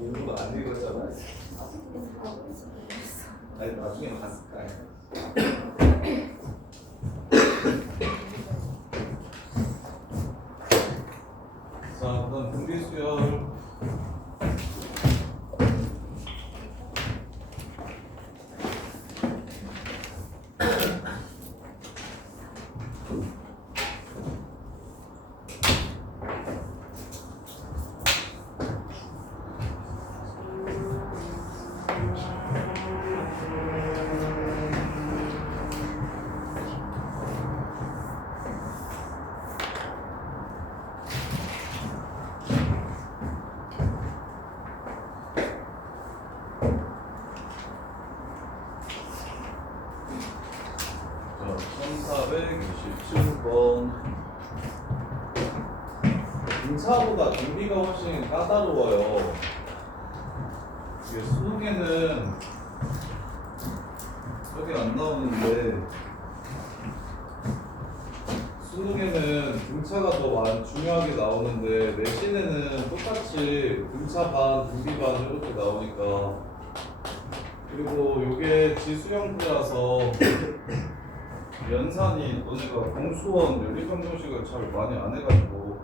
일부러 안 읽었잖아. 아니 나중에 봤을 거야. 자, 그다음 분비수열. 자, 1427번. 등차보다 등비가 훨씬 까다로워요. 이게 수능에는 저기 안 나오는데 수능에는 등차가 더 중요하게 나오는데 내신에는 똑같이 등차 반, 등비 반 이렇게 나오니까. 그리고 요게 지수 형태라서 연산이 너네가 공수원 연립방정식을 잘 많이 안 해가지고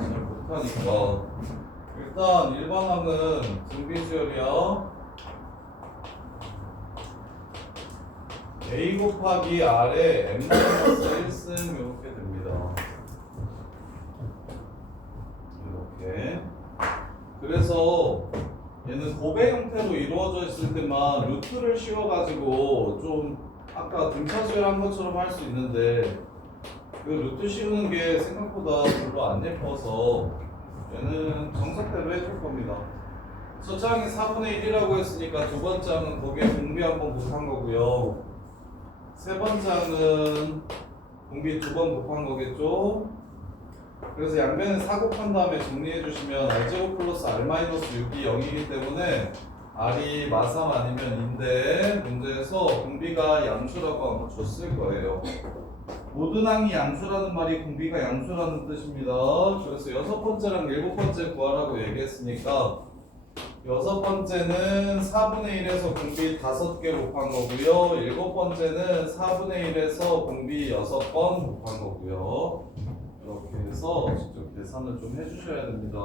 잘 못하니까 일단 일반항은 등비수열이야. A 곱하기 R에 M-1승 이렇게 됩니다. 이렇게. 그래서 얘는 곱의 형태로 이루어져 있을 때만 루트를 씌워가지고 좀 아까 등차수열 한 것처럼 할 수 있는데 그 루트 씌우는 게 생각보다 별로 안 예뻐서 얘는 정석대로 해줄 겁니다. 첫 장이 4분의 1이라고 했으니까 두 번째 장은 거기에 공비 한번 곱한 거고요. 세 번째 장은 공비 두 번 곱한 거겠죠. 그래서 양변을 4 곱한 다음에 정리해 주시면 R제곱 플러스 R-6이 0이기 때문에 R이 마3 아니면 인데 문제에서 공비가 양수라고 아마 줬을 거예요. 모든 항이 양수라는 말이 공비가 양수라는 뜻입니다. 그래서 여섯 번째랑 일곱 번째 구하라고 얘기했으니까 여섯 번째는 4분의 1에서 공비 5개 곱한 거고요. 일곱 번째는 4분의 1에서 공비 6번 곱한 거고요. 이렇게 해서 직접 계산을 좀 해주셔야 됩니다.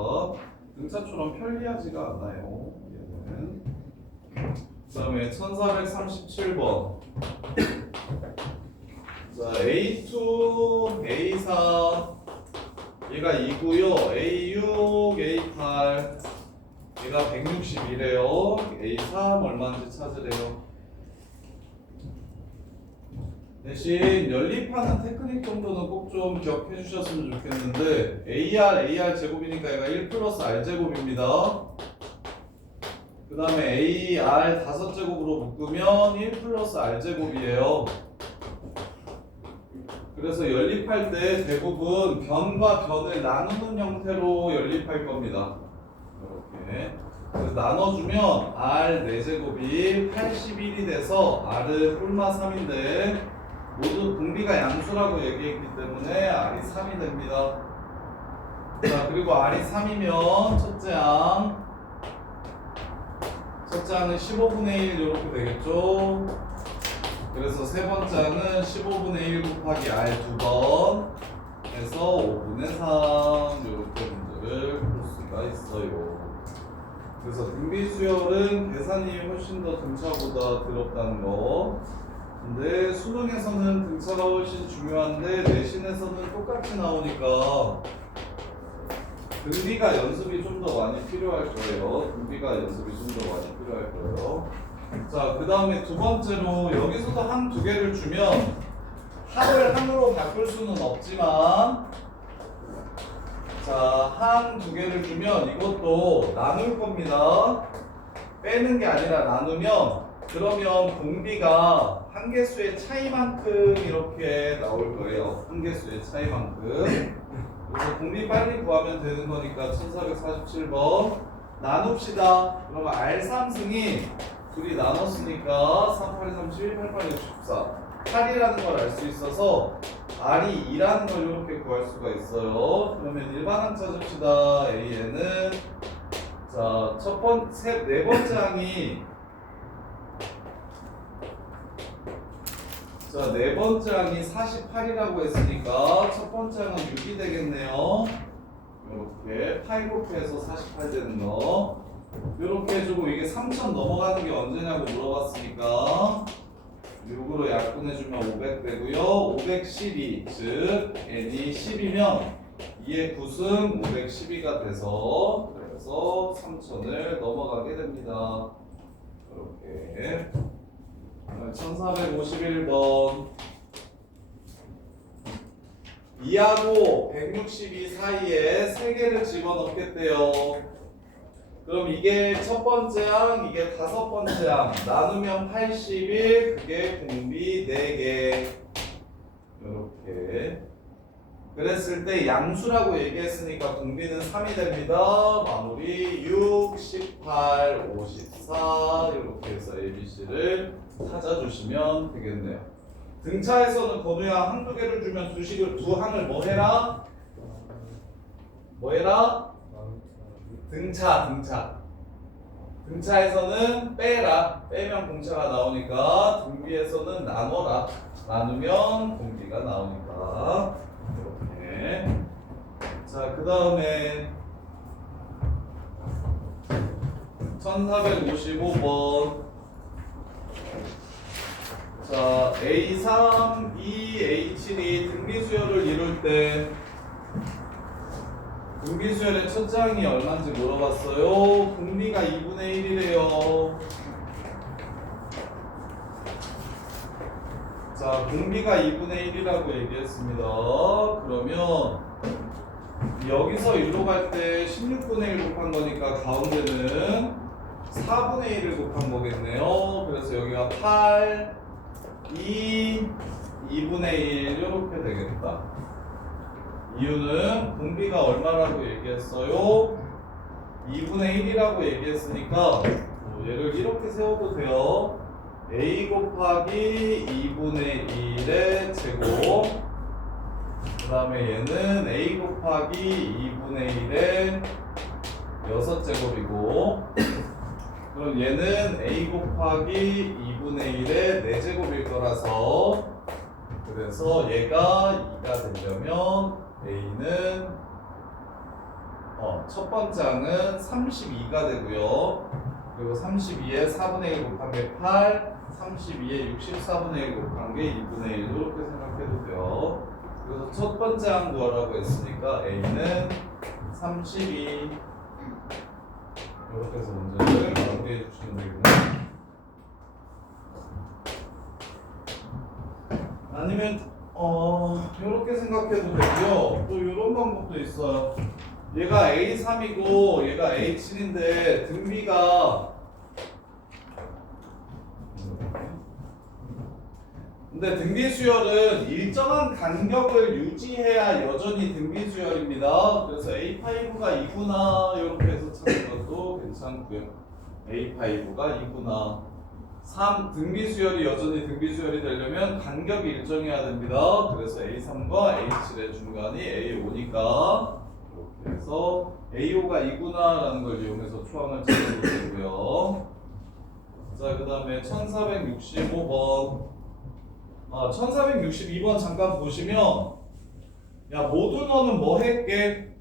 등차처럼 편리하지가 않아요. 얘는. 그 다음에 1437번. 자, A2, A4 얘가 2고요. A6, A8 얘가 161이래요. A3 얼마인지 찾으래요. 대신 연립하는 테크닉 정도는 꼭 좀 기억해 주셨으면 좋겠는데 AR 제곱이니까 얘가 1 플러스 R 제곱입니다. 그 다음에 AR 5제곱으로 묶으면 1 플러스 R 제곱이에요. 그래서 연립할 때 대부분 변과 변을 나누는 형태로 연립할 겁니다. 이렇게. 그래서 나눠주면 R 4제곱이 81이 돼서 R은 뿔마 3인데 모두 공비가 양수라고 얘기했기 때문에 R이 3이 됩니다. 자, 그리고 R이 3이면 첫째 항은 15분의 1 이렇게 되겠죠. 그래서 세 번째 항은 15분의 1 곱하기 R 2번 해서 5분의 3 이렇게 문제를 풀 수가 있어요. 그래서 등비수열은 계산이 훨씬 더 등차보다 더럽다는 거. 근데 수능에서는 등차가 훨씬 중요한데 내신에서는 똑같이 나오니까 등비가 연습이 좀 더 많이 필요할 거예요. 등비가 연습이 좀 더 많이 필요할 거예요. 자, 그 다음에 두 번째로 여기서도 항 두 개를 주면 항을 항으로 바꿀 수는 없지만 자, 항 두 개를 주면 이것도 나눌 겁니다. 빼는 게 아니라 나누면 그러면 공비가 한 개수의 차이만큼 이렇게 나올 거예요. 한 개수의 차이만큼. 그래서 공비 빨리 구하면 되는 거니까 1447번 나눕시다. 그러면 R3승이 둘이 나눴으니까 38, 37, 88, 64 8이라는 걸 알 수 있어서 R이 2라는 걸 이렇게 구할 수가 있어요. 그러면 일반항 찾읍시다. A에는 자, 네 번째 항이 자, 네 번째 항이 48이라고 했으니까 첫 번째 항은 6이 되겠네요. 이렇게 8 곱해서 48 되는 거 이렇게 해주고 이게 3,000 넘어가는 게 언제냐고 물어봤으니까 6으로 약분해주면 500 되고요. 512, 즉 n이 10이면 2의 9승 512가 돼서 그래서 3,000을 넘어가게 됩니다. 이렇게 1451번 2하고 162 사이에 3개를 집어넣겠대요. 그럼 이게 첫 번째 항, 이게 다섯 번째 항. 나누면 81, 그게 공비 4개. 이렇게. 그랬을 때 양수라고 얘기했으니까 공비는 3이 됩니다. 마무리 6, 18, 54 이렇게 해서 ABC를 찾아주시면 되겠네요. 등차에서는 건우야 한두 개를 주면 두 항을 뭐 해라? 뭐 해라? 등차에서는 빼라. 빼면 공차가 나오니까 등비에서는 나눠라. 나누면 공비가 나오니까 이렇게. 자, 그 다음에 1455번 자, A3, E, A7이 등비수열을 이룰 때 등비수열의 첫째 항이 얼마인지 물어봤어요. 공비가 2분의 1이래요. 자, 공비가 2분의 1이라고 얘기했습니다. 그러면 여기서 1로 갈 때 16분의 1 곱한 거니까 가운데는 4분의 1을 곱한 거겠네요. 그래서 여기가 8, 2분의 1 이렇게 되겠다. 이유는 공비가 얼마라고 얘기했어요? 2분의 1이라고 얘기했으니까 얘를 이렇게 세워도 돼요. a 곱하기 2분의 1의 제곱 그 다음에 얘는 a 곱하기 2분의 1의 6제곱이고 그럼 얘는 a 곱하기 2분의 1의 4제곱일 거라서 그래서 얘가 2가 되려면 A는 첫 번째 항은 32가 되고요. 그리고 32에 4분의 1 곱한 게 8, 32에 64분의 1 곱한 게 2분의 1 이렇게 생각해도 돼요. 그래서 첫 번째 항 구하라고 했으니까 A는 32 이렇게 해서 문제를 마무리해 주시면 되겠네요. 아니면 이렇게 생각해도 되고요. 또 이런 방법도 있어요. 얘가 A3이고 얘가 A7인데 등비가 근데 등비 수열은 일정한 간격을 유지해야 여전히 등비 수열입니다. 그래서 A5가 2구나 이렇게 해서 찾는 것도 괜찮고요. A5가 2구나 3. 등비수열이 여전히 등비수열이 되려면 간격이 일정해야 됩니다. 그래서 A3과 A7의 중간이 A5니까 이렇게 해서 A5가 2구나 라는 걸 이용해서 초항을 찾아도 되고요. 자, 그 다음에 1465번 1462번 잠깐 보시면 야, 모든 어는 뭐 할게?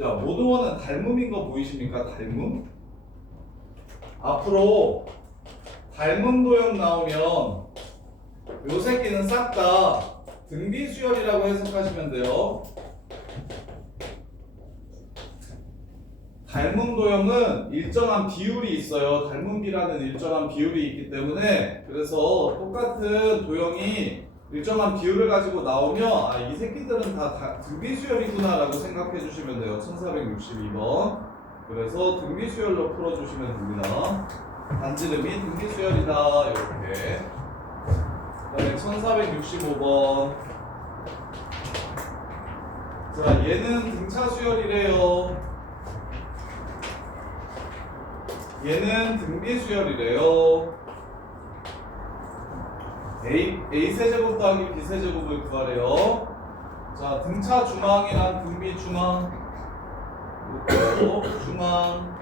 야, 모든 원은 닮음인 거 보이십니까? 닮음? 앞으로 닮음 도형 나오면 요 새끼는 싹 다 등비수열이라고 해석하시면 돼요. 닮음 도형은 일정한 비율이 있어요. 닮음비라는 일정한 비율이 있기 때문에 그래서 똑같은 도형이 일정한 비율을 가지고 나오면 이 새끼들은 다 등비수열이구나 라고 생각해 주시면 돼요. 1462번 그래서 등비수열로 풀어주시면 됩니다. 반지름이 등비수열이다 이렇게. 그 다음에 1465번 자, 얘는 등차수열이래요. 얘는 등비수열이래요. A 세제곱 더하기 B 세제곱을 구하래요. 자, 등차 중앙이랑 등비 중앙, 이것도 중앙,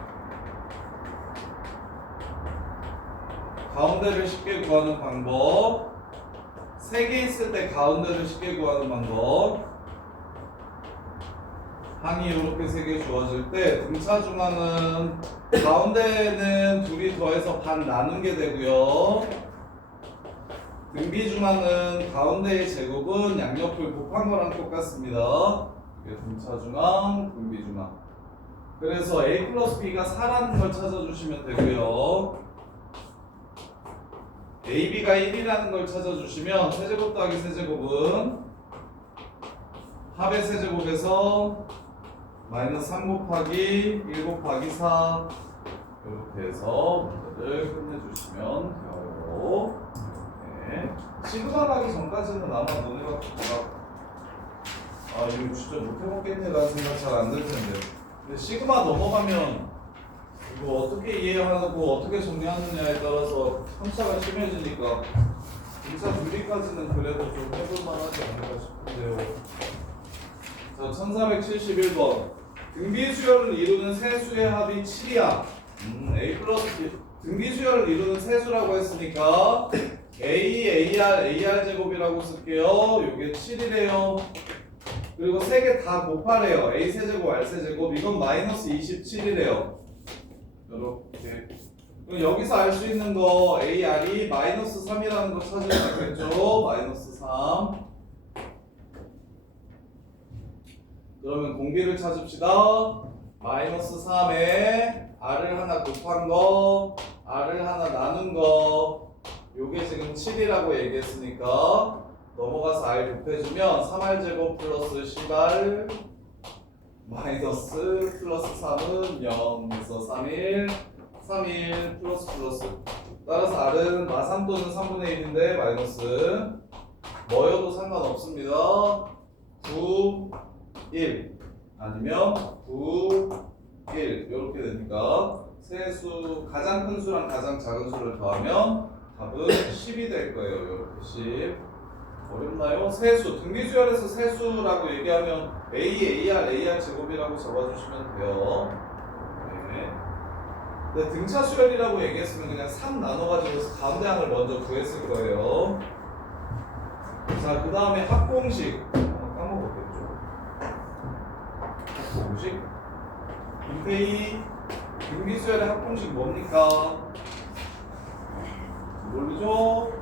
가운데를 쉽게 구하는 방법. 3개 있을 때 가운데를 쉽게 구하는 방법. 항이 이렇게 3개 주어질 때 등차 중앙은 가운데는 둘이 더해서 반 나눈 게 되고요. 등비 중앙은 가운데의 제곱은 양옆을 곱한 거랑 똑같습니다. 이게 등차 중앙, 등비 중앙. 그래서 A 플러스 B가 4라는 걸 찾아주시면 되고요. AB가 1이라는 걸 찾아주시면 세제곱 더하기 세제곱은 합의 세제곱에서 마이너스 3 곱하기 1 곱하기 4 이렇게 해서 문제를 끝내주시면 돼요. 네. 시그마 가기 전까지는 아마 너네가 아 이거 진짜 못해먹겠네 라는 생각 잘 안 들 텐데, 근데 시그마 넘어가면 이거 어떻게 이해하고 어떻게 정리하느냐에 따라서 편차가 심해지니까 등차 분리까지는 그래도 좀 해볼만 하지 않을까 싶은데요. 자, 1471번. 등비수열을 이루는 세수의 합이 7이야. A 플러스 B. 등비수열을 이루는 세수라고 했으니까 A, AR, AR 제곱이라고 쓸게요. 요게 7이래요. 그리고 3개 다 곱하래요. A 세제곱, R 세제곱. 이건 마이너스 27이래요. 이렇게. 그럼 여기서 알 수 있는 거 AR이 마이너스 3이라는 거 찾으면 되겠죠? 마이너스 3. 그러면 공비를 찾읍시다. 마이너스 3에 R을 하나 곱한 거, R을 하나 나눈 거, 요게 지금 7이라고 얘기했으니까 넘어가서 R 곱해주면 3R 제곱 플러스 10R 마이너스 플러스 3은 0, 그래서 3일, 3일 플러스 따라서 R은 마3 또는 3분의 1인데 마이너스 뭐여도 상관없습니다. 9, 1 아니면 9, 1 이렇게 되니까 세수 가장 큰 수랑 가장 작은 수를 더하면 답은 10이 될 거예요. 이렇게 10. 어렵나요? 세수, 등비수열에서 세수라고 얘기하면 A, AR, AR 제곱이라고 적어주시면 돼요. 네. 근데 등차 수열이라고 얘기했으면 그냥 3 나눠가지고 가운데 항을 먼저 구했을 거예요. 자, 그 다음에 합공식. 까먹었겠죠? 합공식. 김태희, 등비수열의 합공식 뭡니까? 모르죠?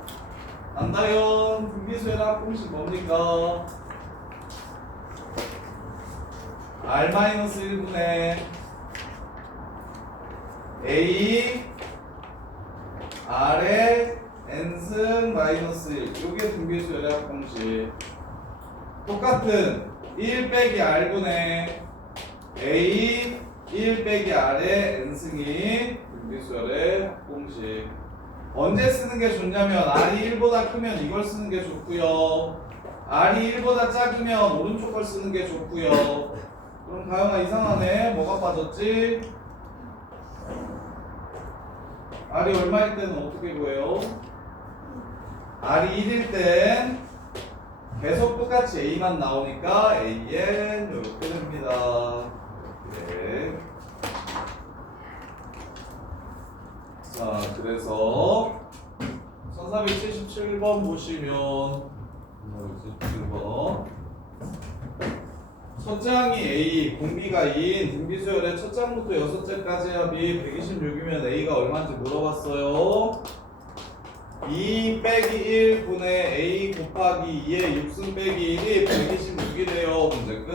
안다현, 등비수열의 합공식 뭡니까? R-1분의 A R의 N승 마이너스 1 요게 등비수열의 합공식. 똑같은 1 빼기 R분의 A 1 빼기 R의 N승이 등비수열의 합공식. 언제 쓰는 게 좋냐면 R이 1보다 크면 이걸 쓰는 게 좋고요. R이 1보다 작으면 오른쪽 걸 쓰는 게 좋고요. 그럼 가영아 이상하네. 뭐가 빠졌지? R이 얼마일 때는 어떻게 구해요? R이 1일 땐 계속 똑같이 A만 나오니까 AN 이렇게 됩니다. 이렇게. 자, 그래서 1477번 보시면 1477번 첫째 항이 A, 공비가 2인 등비수열의 첫 장부터 6째까지 합이 126이면 A가 얼마인지 물어봤어요. 2 빼기 1 분의 A 곱하기 2의 6승 빼기 1이 126이래요. 문제 끝.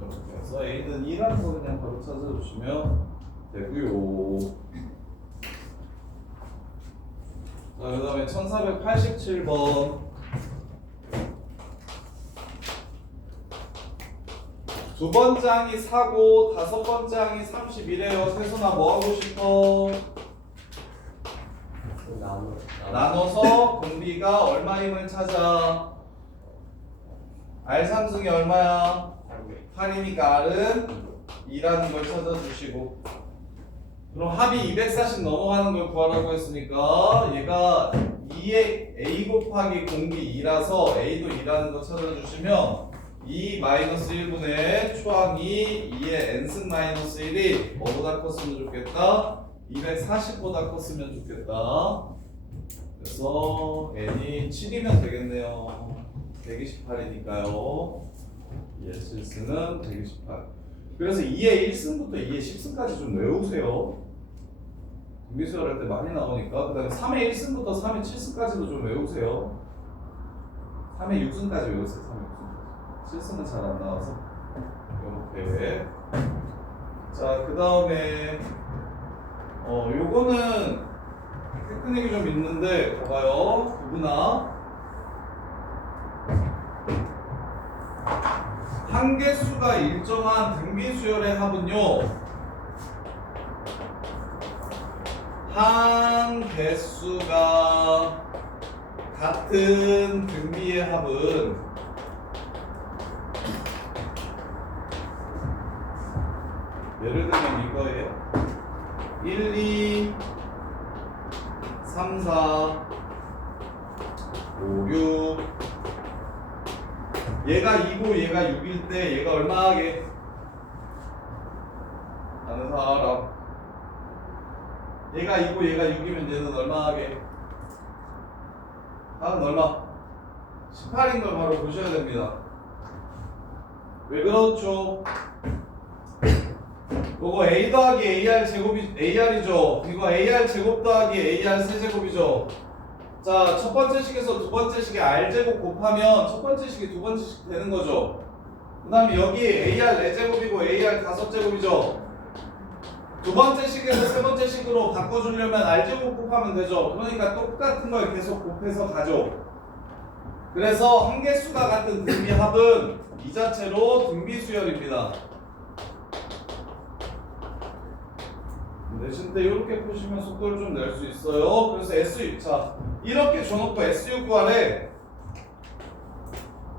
이렇게 해서 A는 2라는 거 그냥 바로 찾아주시면 되고요. 자, 그 다음에 1487번 두 번째 항이 4고 다섯 번째 항이 30이래요. 세순아 뭐 하고 싶어? 나눠서 공비가 얼마임을 찾아. R3승이 얼마야? 8이니까 R은 2라는 걸 찾아주시고 그럼 합이 240 넘어가는 걸 구하라고 했으니까 얘가 2의 a 곱하기 공비 2라서 a도 2라는 거 찾아주시면 2 마이너스 1분의 초항 2의 n승 마이너스 1이 뭐보다 컸으면 좋겠다? 240보다 컸으면 좋겠다. 그래서 n이 7이면 되겠네요. 128이니까요. 2의 7승은 128. 그래서 2의 1승부터 2의 10승까지 좀 외우세요. 등비수열 할 때 많이 나오니까. 그 다음에 3의 1승부터 3의 7승까지도 좀 외우세요. 3의 6승까지 외우세요. 3의 6승까지. 7승은 잘 안 나와서. 이렇게. 자, 그 다음에 요거는 테크닉이 좀 있는데 봐봐요. 구분화. 한 개수가 일정한 등비수열의 합은요, 한 개수가 같은 등비의 합은 예를 들면 이거예요. 1, 2, 3, 4, 5, 6. 얘가 2고 얘가 6일 때 얘가 얼마 하게? 아는 사람. 얘가 2고 얘가 6이면 얘는 얼마 하게? 다음 얼마? 18인 걸 바로 보셔야 됩니다. 왜 그렇죠? 그거 a 더하기 ar 제곱이 ar이죠. 이거 ar 제곱 더하기 ar 세제곱이죠. 자, 첫 번째 식에서 두 번째 식에 r 제곱 곱하면 첫 번째 식이 두 번째 식 되는 거죠. 그 다음에 여기 ar 4제곱이고 ar 5제곱이죠. 두 번째 식에서 세 번째 식으로 바꿔주려면 r 제곱 곱하면 되죠. 그러니까 똑같은 걸 계속 곱해서 가죠. 그래서 한 개수가 같은 등비 합은 이 자체로 등비 수열입니다. 내신 때 이렇게 푸시면 속도를 좀 낼 수 있어요. 그래서 SU, 자, 이렇게 줘놓고 SU 구하래.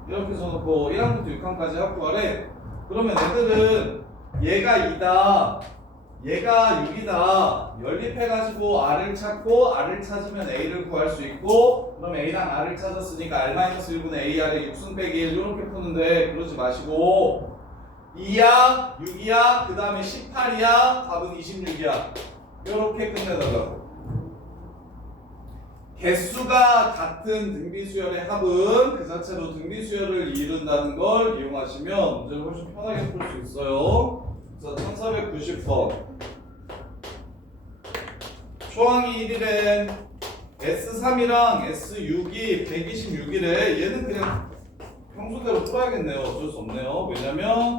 이렇게 줘놓고 1항부터 6항까지 합 구하래. 그러면 애들은 얘가 2다, 얘가 6이다. 연립해가지고 R을 찾고 R을 찾으면 A를 구할 수 있고, 그럼 A랑 R을 찾았으니까 R-1분의 AR의 6승 빼기 1 이렇게 푸는데 그러지 마시고 2야, 6이야, 그 다음에 18이야, 답은 26이야. 이렇게 끝내달라고. 개수가 같은 등비수열의 합은 그 자체로 등비수열을 이룬다는 걸 이용하시면 문제를 훨씬 편하게 풀 수 있어요. 자, 1490번. 초항이 1이래. S3이랑 S6이 126이래. 얘는 그냥 평소대로 풀어야겠네요. 어쩔 수 없네요. 왜냐면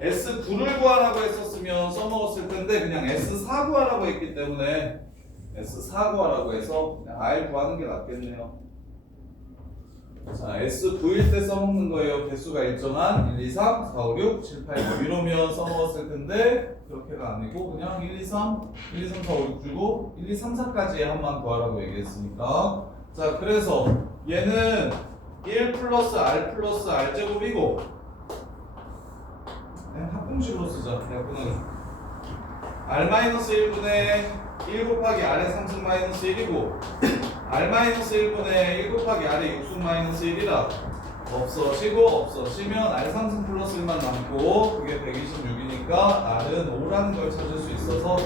S9를 구하라고 했었으면 써먹었을 텐데 그냥 S4 구하라고 했기 때문에 S4 구하라고 해서 그냥 R 구하는 게 낫겠네요. 자, S9일 때 써먹는 거예요. 개수가 일정한 1, 2, 3, 4, 5, 6, 7, 8, 9 이러면 써먹었을 텐데 그렇게가 아니고 그냥 1, 2, 3, 1, 2, 3, 4, 5, 6 주고 1, 2, 3, 4까지의 합만 구하라고 얘기했으니까. 자, 그래서 얘는 1 플러스 R 플러스 R 제곱이고 합공식으로 쓰자. 약분하게. R-1분의 1 곱하기 R의 3승 마이너스 1이고 R-1분의 1 곱하기 R의 6승 마이너스 1이라 없어지면 R 3승 플러스 1만 남고 그게 126이니까 R은 5라는 걸 찾을 수 있어서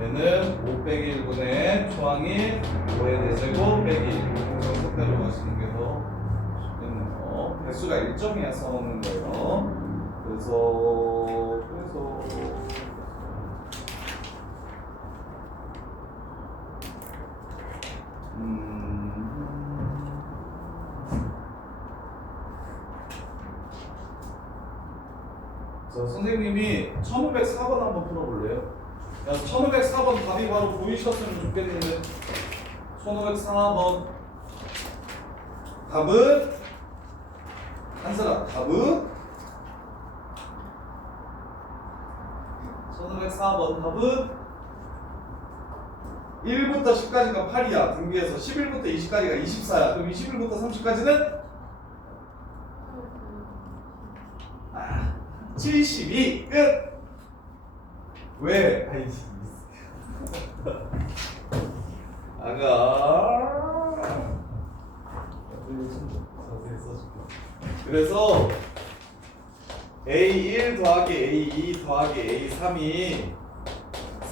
얘는 5 빼기 1분의 초항 1 5의 4제곱 빼기 1 정석대로 가시는 게 더 쉽겠네요. 개수가 일정해야 써먹는 거예요. 그래서 자, 선생님이 1504번 한번 풀어볼래요? 야, 1504번 답이 바로 보이셨으면 좋겠는데 1504번 답은 한사람 답은 1504번 답은 1부터 10까지가 8이야. 등비에서 11부터 20까지가 24야. 그럼 21부터 30까지는 72 끝. 왜? 아이 아가 자세히 써줄게. 그래서 A1 더하기 A2 더하기 A3이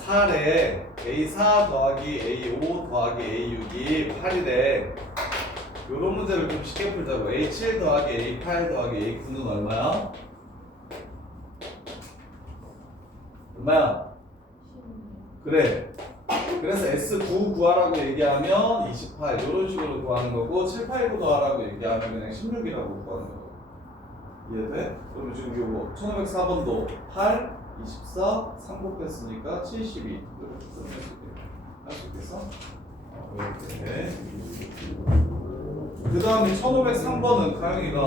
4래. A4 더하기 A5 더하기 A6이 8이래. 요런 문제를 좀 쉽게 풀자고. A7 더하기 A8 더하기 A9는 얼마야? 얼마야? 그래. 그래서 S9 구하라고 얘기하면 28 이런 식으로 구하는 거고 7, 8, 9 더하라고 얘기하면 그냥 16이라고 구하는 거고. 이해돼? 그러면 지금 요거 1504번도 8, 24, 3 곱했으니까 72 이렇게 할 수 있겠어? 이렇게. 그 다음에 1503번은 가영이가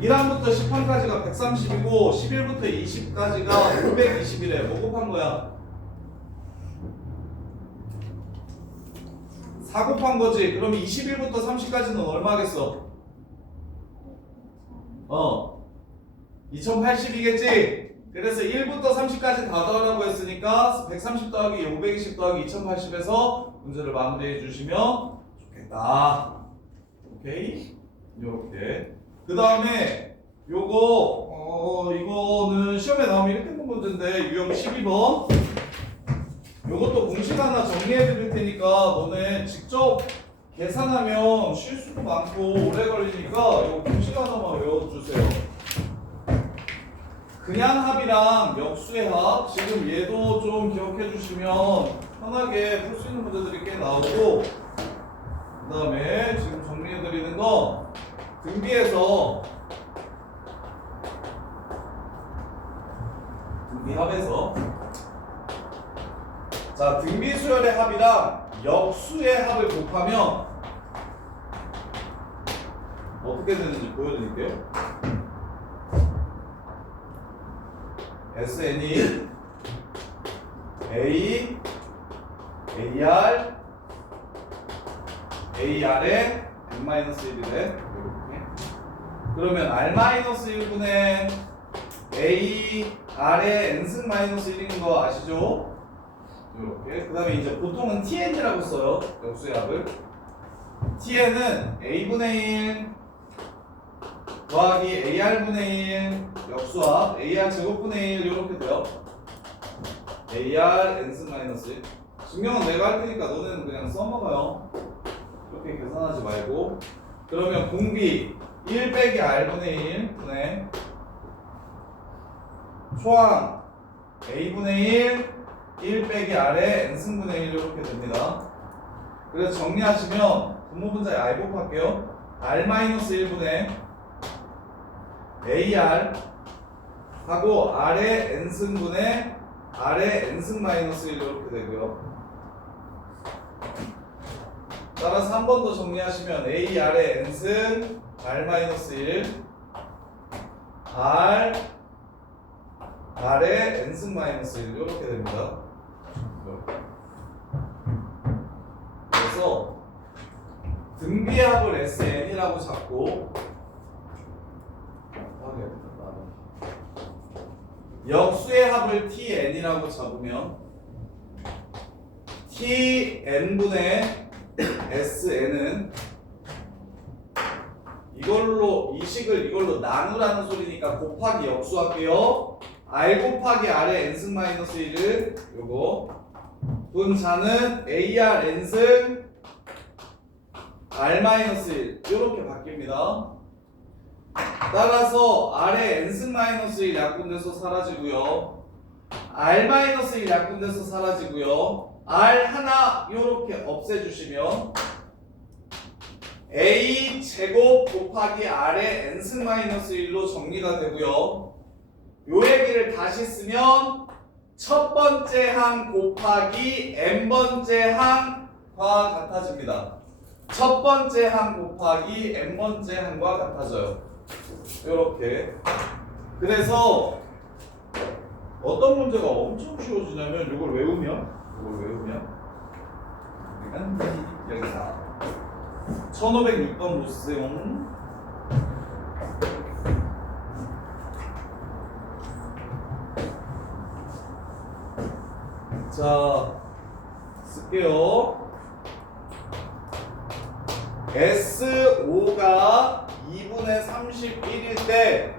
1항부터 10항까지가 130이고 11부터 20까지가 520이래. 뭐 곱한 거야? 4 곱한 거지. 그럼 21부터 30까지는 얼마겠어? 2080이겠지? 그래서 1부터 30까지 다 더하라고 했으니까 130 더하기 520 더하기 2080에서 문제를 마무리해 주시면 좋겠다. 오케이? 이렇게. 그 다음에 요거 이거는 시험에 나오면 1등급 문제인데 유형 12번 요것도 공식 하나 정리해 드릴 테니까 너네 직접 계산하면 쉴 수도 많고 오래 걸리니까 이거 공식 하나만 외워주세요. 그냥합이랑 역수의 합 지금 얘도 좀 기억해 주시면 편하게 풀 수 있는 문제들이 꽤 나오고 그 다음에 지금 정리해 드리는 건 등비에서 등비합에서 자 등비수열의 합이랑 역수의 합을 곱하면 어떻게 되는지 보여드릴게요. SN이 A, AR, AR에 N-1이래. 이렇게. 그러면 R-1분의 A, R에 N승 마이너스 1인 거 아시죠? 이렇게. 그 다음에 이제 보통은 TN이라고 써요. 역수의 합을. TN은 A분의 1 더하기 AR분의 1 역수합 AR 제곱분의 1 이렇게 돼요. AR N승 마이너스 1 증명은 내가 할 테니까 너네는 그냥 써먹어요. 이렇게 계산하지 말고. 그러면 공비 1 빼기 R분의 1 분의 초항 A분의 1 빼기 R의 N승분의 1 이렇게 됩니다. 그래서 정리하시면 분모분자에 R 곱할게요. R-1분의 AR 하고 R의 N승분의 R의 N승 마이너스 1 이렇게 되고요. 따라서 한 번 더 정리하시면 AR의 N승 R-1 R의 N승 마이너스 1 이렇게 됩니다. 그래서 등비의 합을 SN이라고 잡고 역수의 합을 TN이라고 잡으면 TN분의 SN은 이 식을 이걸로 나누라는 소리니까 곱하기 역수할게요. R 곱하기 R의 N승 마이너스 1을 요거 분자는 AR N승 R 마이너스 1 이렇게 바뀝니다. 따라서 R의 N승 마이너스 1 약분돼서 사라지고요. R 마이너스 1 약분돼서 사라지고요. R 하나 이렇게 없애주시면 A 제곱 곱하기 R의 N승 마이너스 1로 정리가 되고요. 요 얘기를 다시 쓰면 첫 번째 항 곱하기 n번째 항과 같아집니다. 첫 번째 항 곱하기 n번째 항과 같아져요. 이렇게. 그래서 어떤 문제가 엄청 쉬워지냐면 이걸 외우면 여기다 1506번 보세요. 자, 쓸게요. S5가 2분의 31일 때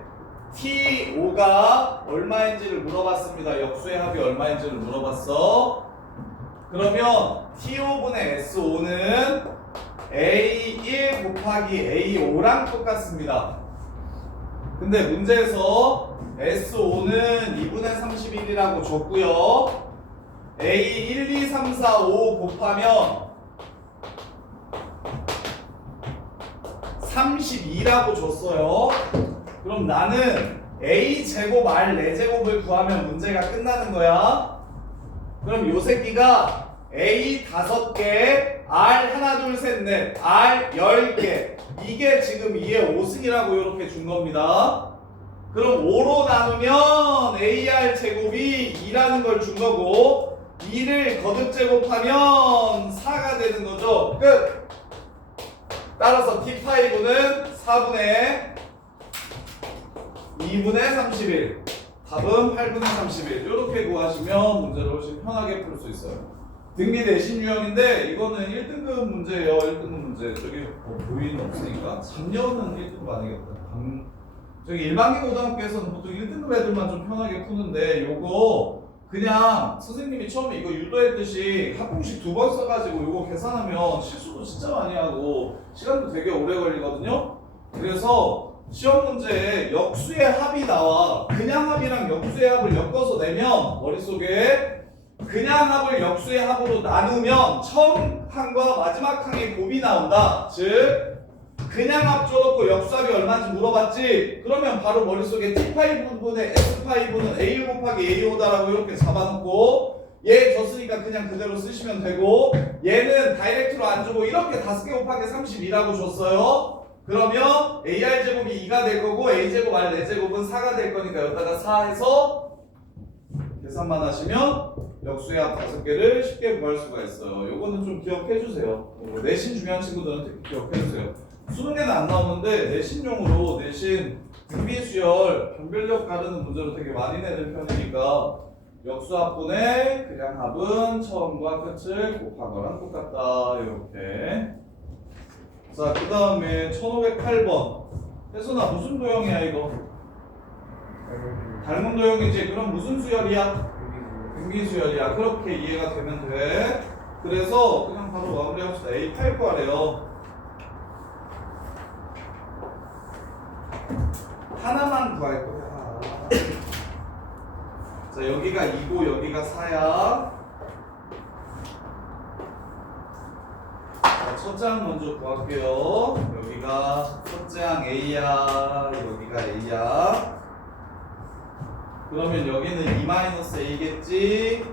T5가 얼마인지를 물어봤습니다. 역수의 합이 얼마인지를 물어봤어. 그러면 T5분의 S5는 A1 곱하기 A5랑 똑같습니다. 근데 문제에서 S5는 2분의 31이라고 줬고요. A1, 2, 3, 4, 5 곱하면 32라고 줬어요. 그럼 나는 A제곱 R 4제곱을 구하면 문제가 끝나는 거야. 그럼 요 새끼가 A 5개, R 하나 둘 셋 넷, R 10개. 이게 지금 2의 5승이라고 이렇게 준 겁니다. 그럼 5로 나누면 AR 제곱이 2라는 걸 준 거고 2를 거듭 제곱하면 4가 되는 거죠. 끝! 따라서 T5는 4분의 2분의 31. 답은 8분의 31. 이렇게 구하시면 문제를 훨씬 편하게 풀 수 있어요. 등비 내신 유형인데 이거는 1등급 문제예요. 1등급 문제. 저기 보이는 없으니까 3년은 1등급 아니겠다. 저기 일반계 고등학교에서는 보통 1등급 애들만 좀 편하게 푸는데 요거 그냥 선생님이 처음에 이거 유도했듯이 합공식 2번 써가지고 요거 계산하면 실수도 진짜 많이 하고 시간도 되게 오래 걸리거든요. 그래서 시험 문제에 역수의 합이 나와. 그냥 합이랑 역수의 합을 엮어서 내면 머릿속에 그냥 합을 역수의 합으로 나누면 처음 항과 마지막 항의 곱이 나온다. 즉 그냥 합 줘놓고 역수합이 얼마인지 물어봤지? 그러면 바로 머릿속에 T5분의 S5는 A1 곱하기 A5다라고 이렇게 잡아놓고 얘 줬으니까 그냥 그대로 쓰시면 되고 얘는 다이렉트로 안 주고 이렇게 5개 곱하기 32라고 줬어요. 그러면 AR제곱이 2가 될 거고 A제곱 R 4제곱은 4가 될 거니까 여기다가 4 해서 계산만 하시면 역수의 합 5개를 쉽게 구할 수가 있어요. 요거는 좀 기억해 주세요. 내신 중요한 친구들은 특히 기억해 주세요. 수능에는 안 나오는데 내신용으로 내신 등비수열 변별력 가르는 문제로 되게 많이 내는 편이니까 역수합분의 그냥 합은 처음과 끝을 곱한 거랑 똑같다. 이렇게. 자, 그 다음에 1508번. 혜선아 무슨 도형이야 이거? 닮은 도형이지. 그럼 무슨 수열이야? 등비수열이야. 그렇게 이해가 되면 돼. 그래서 그냥 바로 마무리합시다. A8 구하래요. 하나만 구할 거야. 자, 여기가 2고 여기가 4야. 자, 첫째 항 먼저 구할게요. 여기가 첫째 항 A야. 여기가 A야. 그러면 여기는 2-A겠지?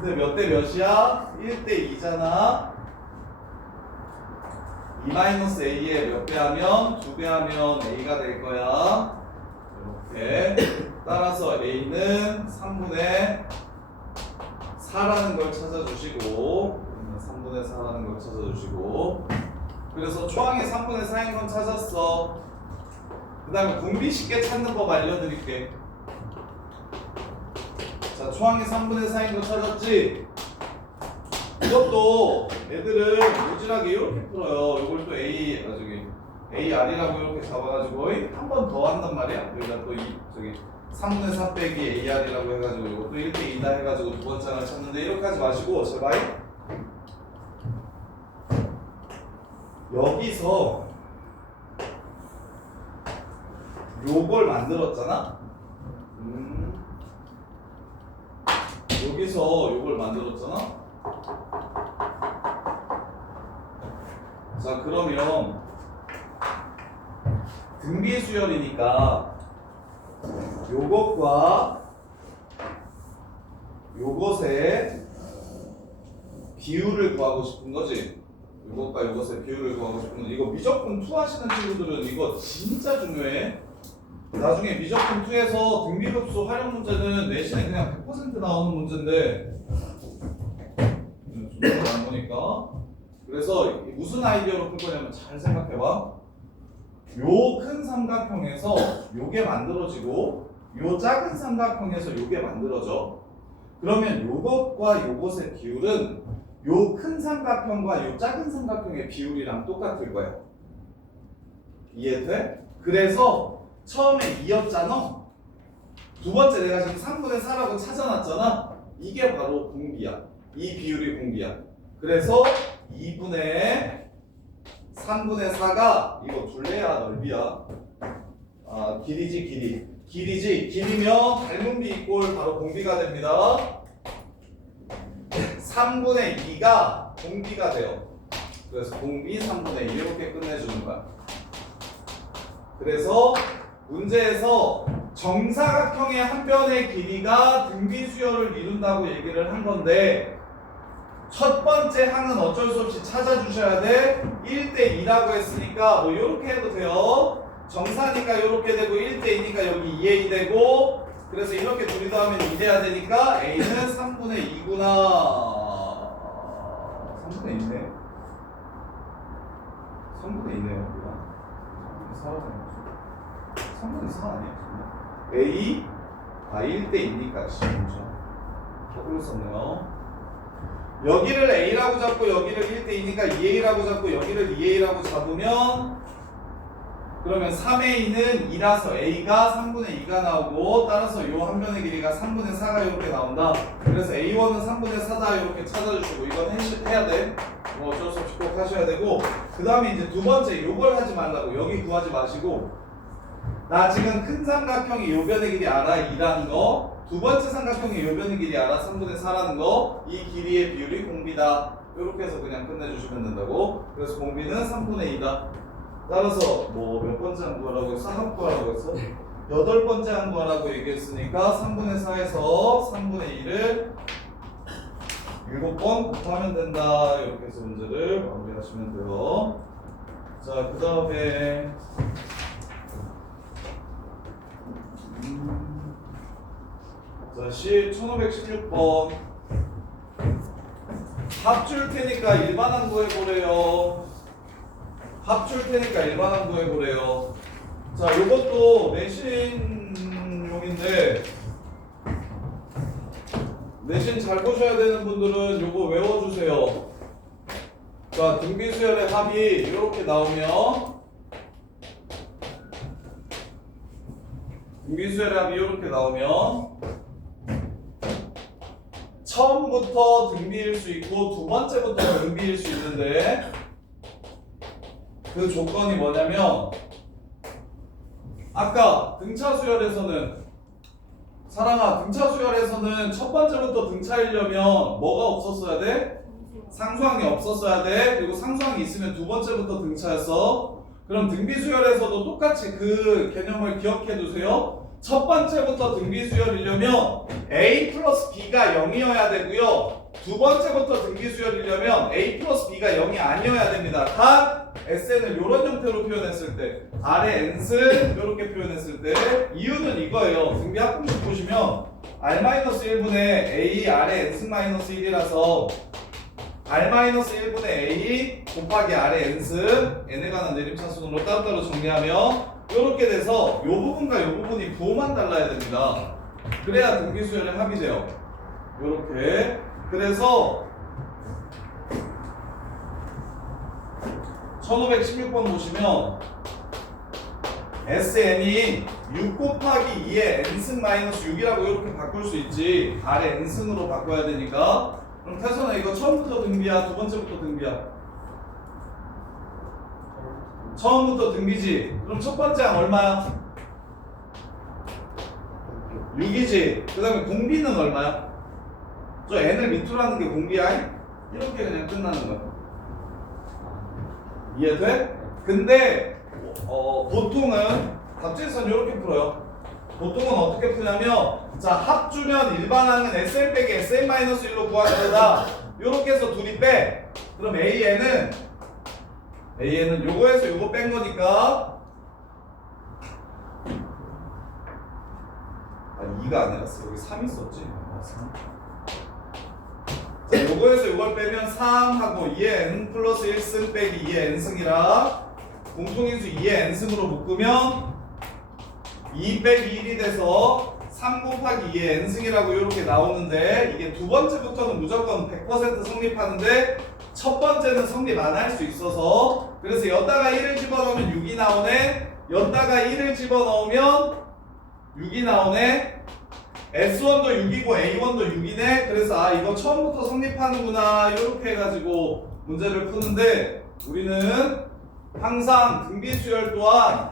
근데 몇 대 몇이야? 1대 2잖아. 2-A에 몇 배 하면? 2배 하면 A가 될 거야. 이렇게. 따라서 A는 3분의 4라는 걸 찾아주시고, 3분의 4라는 걸 찾아주시고, 그래서 초항이 3분의 4인 건 찾았어. 그 다음에 분비 쉽게 찾는 법 알려드릴게. 자, 초항이 3분의 4인 거 찾았지? 이것도 애들은 모질하게 이렇게 풀어요. 이걸 또 AR이라고 이렇게 잡아가지고 한 번 더 한단 말이야. 여기다 또 저기 3분의 4 빼기 AR이라고 해가지고 이것도 1대 2다 해가지고 두 번째 하나 찾는데 이렇게 하지 마시고 제발 여기서 요걸 만들었잖아. 여기서 요걸 만들었잖아. 자, 그러면 등비수열이니까 요것과 요것의 비율을 구하고 싶은 거지. 요것과 요것의 비율을 구하고 싶은 거지. 이거 미적분 2 하시는 친구들은 이거 진짜 중요해. 나중에 미적분 2에서 등비급수 활용 문제는 내신에 그냥 100% 나오는 문제인데 좀 안 보니까. 그래서 무슨 아이디어로 풀 거냐면 잘 생각해봐. 요 큰 삼각형에서 요게 만들어지고 요 작은 삼각형에서 요게 만들어져. 그러면 요것과 요것의 비율은 요 큰 삼각형과 요 작은 삼각형의 비율이랑 똑같을 거예요. 이해돼? 그래서 처음에 2였잖아. 두 번째 내가 지금 3분의 4라고 찾아놨잖아. 이게 바로 공비야. 이 비율이 공비야. 그래서 2분의 3분의 4가 이거 둘레야 넓이야. 아 길이지 길이. 길이지 길이면 닮은 비 이꼴 바로 공비가 됩니다. 3분의 2가 공비가 돼요. 그래서 공비 3분의 2 이렇게 끝내주는 거야. 그래서 문제에서 정사각형의 한 변의 길이가 등비 수열을 이룬다고 얘기를 한 건데 첫 번째 항은 어쩔 수 없이 찾아주셔야 돼. 1대2라고 했으니까 뭐 이렇게 해도 돼요. 정사니까 이렇게 되고 1대2니까 여기 2a 되고 그래서 이렇게 둘이 더하면 2 돼야 되니까 a는 3분의 2구나. 3분의 2네. 3분의 2네요. 3분의 4 아니야? a 1대2니까 진짜 거꾸로 썼네요. 여기를 a라고 잡고 여기를 1대2니까 2a라고 잡고 여기를 2a라고 잡으면 그러면 3a는 2라서 a가 3분의 2가 나오고 따라서 요 한 변의 길이가 3분의 4가 이렇게 나온다. 그래서 a1은 3분의 4다 이렇게 찾아주시고 이건 해야 돼. 뭐 어쩔 수 없이 꼭 하셔야 되고 그 다음에 이제 두 번째 요걸 하지 말라고. 여기 구하지 마시고 나 지금 큰 삼각형의 요 변의 길이 알아 2라는 거, 두 번째 삼각형의 요 변의 길이 알아 3분의 4라는 거, 이 길이의 비율이 공비다. 이렇게 해서 그냥 끝내주시면 된다고. 그래서 공비는 3분의 2다. 따라서 뭐 몇 번째 한 거라고 했어? 한 거라고 했어? 8번째 한 거라고 얘기했으니까 3분의 4에서 3분의 2를 7번 곱하면 된다. 이렇게 해서 문제를 마무리하시면 돼요. 자, 그 다음에 자, 1516번 합줄 테니까 일반항 구해보래요. 합줄 테니까 일반항 구해보래요. 자, 요것도 내신용인데 내신 잘 보셔야 되는 분들은 요거 외워주세요. 자, 등비수열의 합이 이렇게 나오면 등비수열의 합이 이렇게 나오면 처음부터 등비일 수 있고 두 번째부터 등비일 수 있는데 그 조건이 뭐냐면 아까 등차 수열에서는 사랑아 등차 수열에서는 첫 번째부터 등차이려면 뭐가 없었어야 돼? 상수항이 없었어야 돼. 그리고 상수항이 있으면 두 번째부터 등차였어. 그럼 등비 수열에서도 똑같이 그 개념을 기억해 두세요. 첫 번째부터 등비 수열이려면 a 플러스 b가 0이어야 되고요. 두 번째부터 등비 수열이려면 a 플러스 b가 0이 아니어야 됩니다. 단 SN을 이런 형태로 표현했을 때 R의 n승 이렇게 표현했을 때 이유는 이거예요. 등비 합공식 보시면 R-1분의 A R의 n승 마이너스 1이라서 R-1분의 A 곱하기 R의 n승 n에 관한 내림차순으로 따로따로 정리하면 이렇게 돼서 이 부분과 이 부분이 부호만 달라야 됩니다. 그래야 등비 수열의 합이 돼요. 이렇게. 그래서 1516번 보시면 SN이 6 곱하기 2의 n승 마이너스 6이라고 이렇게 바꿀 수 있지. R의 n승으로 바꿔야 되니까. 그럼 태선아 이거 처음부터 등비야? 두 번째부터 등비야? 처음부터 등비지. 그럼 첫 번째 항 얼마야? 6이지. 그 다음에 공비는 얼마야? 저 n을 밑으로 하는 게 공비야? 이렇게 그냥 끝나는 거야. 이해돼? 근데 보통은 답지선 이렇게 풀어요. 보통은 어떻게 푸냐면 자 합주면 일반항은 SN 빼기 SN-1로 구하는 거다. 이렇게 해서 둘이 빼. 그럼 AN은 요거에서 요거 뺀 거니까 2가 아니라 여기 3 있었지. 3. 자, 요거에서 요걸 빼면 3하고 2의 n 플러스 1승 빼기 2의 n승이라 공통인수 2의 n승으로 묶으면 2 빼기 1이 돼서 3 곱하기 2의 n승이라고 이렇게 나오는데 이게 두 번째부터는 무조건 100% 성립하는데 첫 번째는 성립 안 할 수 있어서 그래서 여기다가 1을 집어넣으면 6이 나오네. 여기다가 1을 집어넣으면 6이 나오네. S1도 6이고 A1도 6이네. 그래서 아 이거 처음부터 성립하는구나 이렇게 해가지고 문제를 푸는데 우리는 항상 등비수열 또한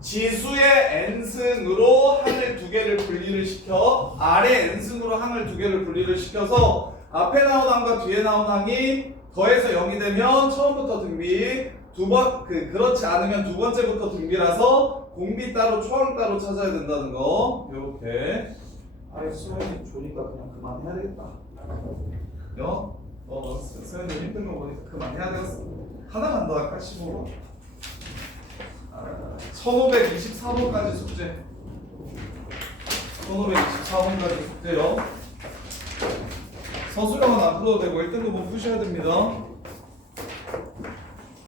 지수의 n승으로 항을 두 개를 분리를 시켜 아래 n승으로 항을 두 개를 분리를 시켜서 앞에 나온 항과 뒤에 나온 항이 더해서 0이 되면 처음부터 등비 그렇지 않으면 두 번째부터 등비라서 공비 따로 초항 따로 찾아야 된다는 거 요렇게 아이 수현이 좋으니까 그냥 그만해야 되겠다 수현이 힘든 거 보니까 그만해야 되겠어 하나만 더 할까? 15번 1524번까지 숙제 1524번까지 숙제요 서술형은 안 풀어도 되고 1등급은 푸셔야 됩니다